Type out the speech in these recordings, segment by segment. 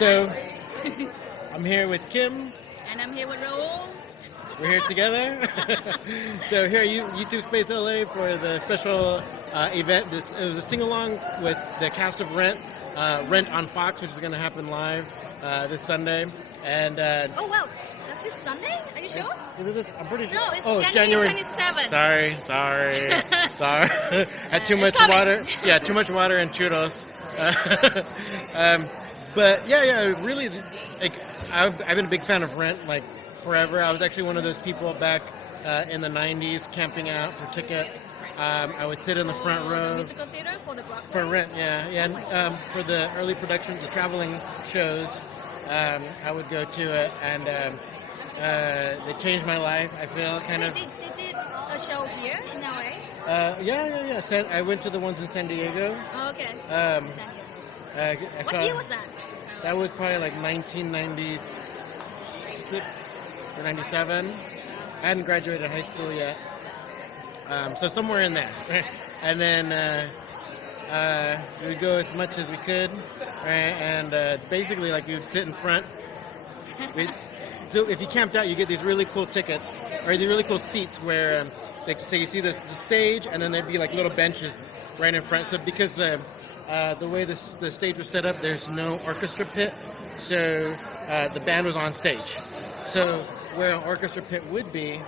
So, I'm here with Kim. And I'm here with Raul. We're here together. So here at YouTube Space LA for the special event. It was a sing-along with the cast of Rent on Fox, which is going to happen live this Sunday. And Oh, wow. That's this Sunday? Are you sure? Is it this? I'm pretty sure. No, it's January 27th. Sorry. Had too much water. Yeah, too much water and churros. But yeah, really, like I've been a big fan of Rent like forever. I was actually one of those people back in the '90s camping out for tickets. I would sit in the front row. The musical theater for the Broadway? For Rent, yeah, and for the early productions, the traveling shows, I would go to it, and they changed my life. I feel kind of. They did a show here in LA. Yeah. I went to the ones in San Diego. Oh, okay. Um, San Diego. What year was that? That was probably like 1996 or 97. I hadn't graduated high school yet. So somewhere in there. And then we would go as much as we could. Right? And basically, like, we would sit in front. So if you camped out, you get these really cool tickets, or these really cool seats where, so you see the stage, and then there'd be like little benches right in front. So because the way the stage was set up, there's no orchestra pit, so the band was on stage. So where an orchestra pit would be,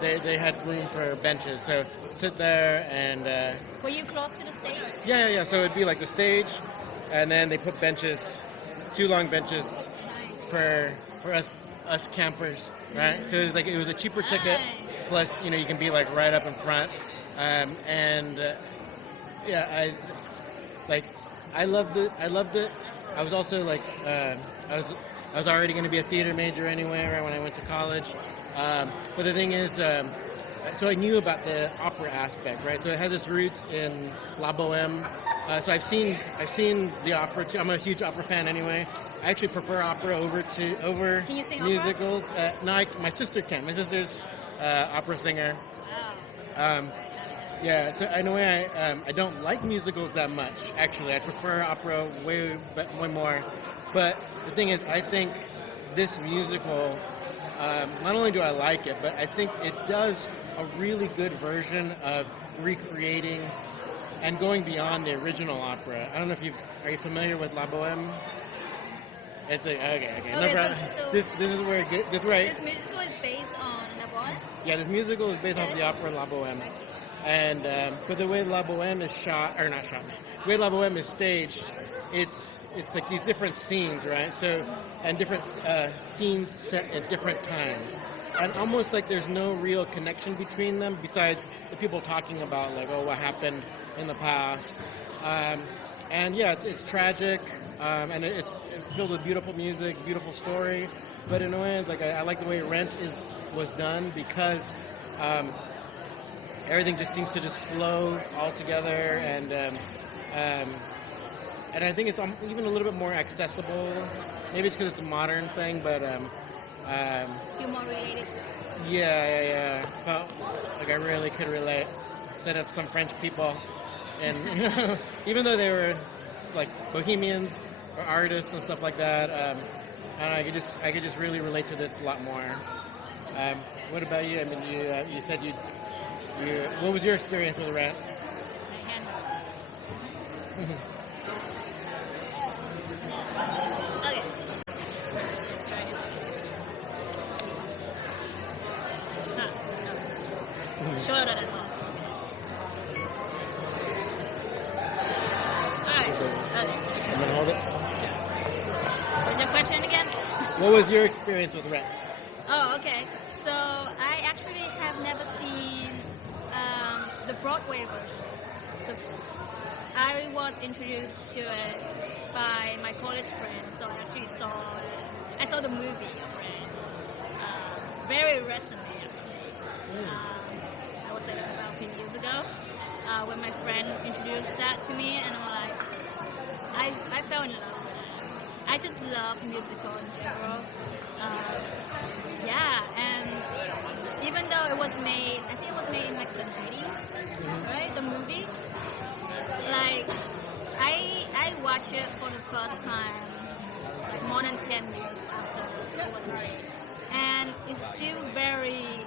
they had room for benches. So sit there and. Were you close to the stage? Yeah. So it'd be like the stage, and then they put benches, 2 long benches, for us campers, right? So it was a cheaper ticket, plus you can be like right up in front, I loved it. I was also like, I was already going to be a theater major anyway, right, when I went to college. But the thing is, so I knew about the opera aspect, right? So it has its roots in La Boheme. So I've seen the opera too. I'm a huge opera fan anyway. I actually prefer opera over Can you sing musicals. No, my sister can. My sister's opera singer. Wow. Yeah, so in a way, I don't like musicals that much, actually. I prefer opera way more. But the thing is, I think this musical, not only do I like it, but I think it does a really good version of recreating and going beyond the original opera. I don't know if are you familiar with La Boheme? It's like, okay. No problem. So this is where this musical is based on La Boheme? Yeah, this musical is based off the opera La Boheme. I see. And but the way La Boheme is the way La Boheme is staged, it's like these different scenes, right? So, and different scenes set at different times, and almost like there's no real connection between them besides the people talking about like, oh, what happened in the past. And yeah, it's tragic, and it's filled with beautiful music, beautiful story. But in a way, it's like I like the way Rent was done because. Everything just seems to just flow all together, and I think it's even a little bit more accessible. Maybe it's because it's a modern thing, but Feel more related to it. Yeah. Felt like I really could relate instead of some French people, and even though they were like bohemians or artists and stuff like that, I could just really relate to this a lot more. What about you? I mean, you said what was your experience with Rent? Okay. Let's try this. Shorter than that. Alright. Okay. I'm gonna hold it. What's your question again? What was your experience with Rent? Oh, okay. So I actually have never seen the Broadway versions. I was introduced to it by my college friend, so I actually saw the movie of Rent very recently, actually. I would say about 10 years ago, when my friend introduced that to me, and I'm like, I fell in love with it. I just love musical in general. And even though it was made, I think it was made in like the 90s, right? The movie. Like, I watched it for the first time more than 10 years after it was made, and it's still very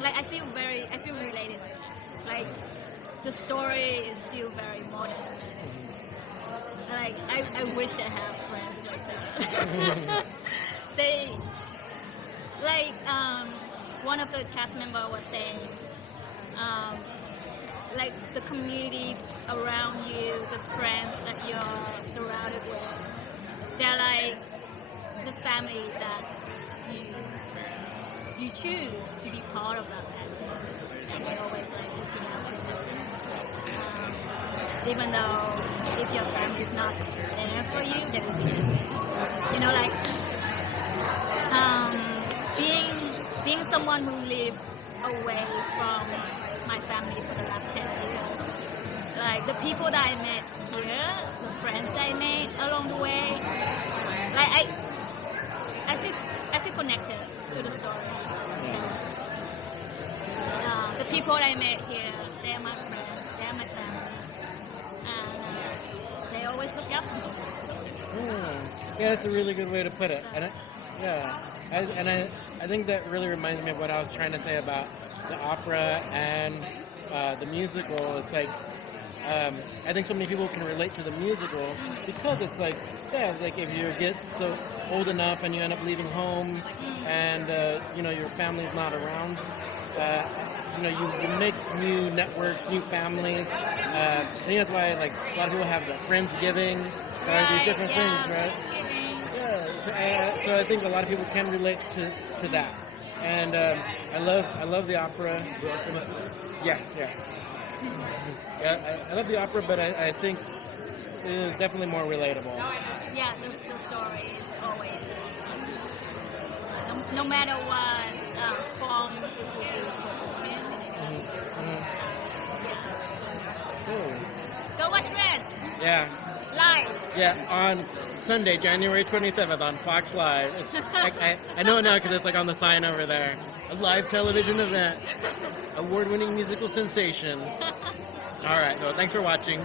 like I feel related to it. Like the story is still very modern. Like I wish I have friends like that. They like one of the cast member was saying like the community around you, the friends that you're surrounded with, they're like the family that you choose to be part of that family, and you're always like looking out for them. Even though if your family is not there for you, they will be there. You know, like being someone who lived away from my family for the last 10 years. Like the people that I met here, the friends I made along the way, like I feel connected to the story. Because, the people I met here, they're my friends, they're my family, and they always look out for me. Yeah, that's a really good way to put it. And I think that really reminds me of what I was trying to say about the opera and the musical. It's like I think so many people can relate to the musical because it's like, yeah, like if you get so old enough and you end up leaving home and your family's not around, you make new networks, new families. I think that's why like a lot of people have the Friendsgiving or these different things, right? Yeah, so I think a lot of people can relate to that, and I love the opera. Yeah. I love the opera, but I think it is definitely more relatable. Yeah, the story is always no matter what form it will be performed in. Cool. Go watch Red. Yeah. Live. Yeah, on Sunday, January 27th on Fox Live. I know it now because it's like on the sign over there. A live television event. Award-winning musical sensation. All right, well, thanks for watching.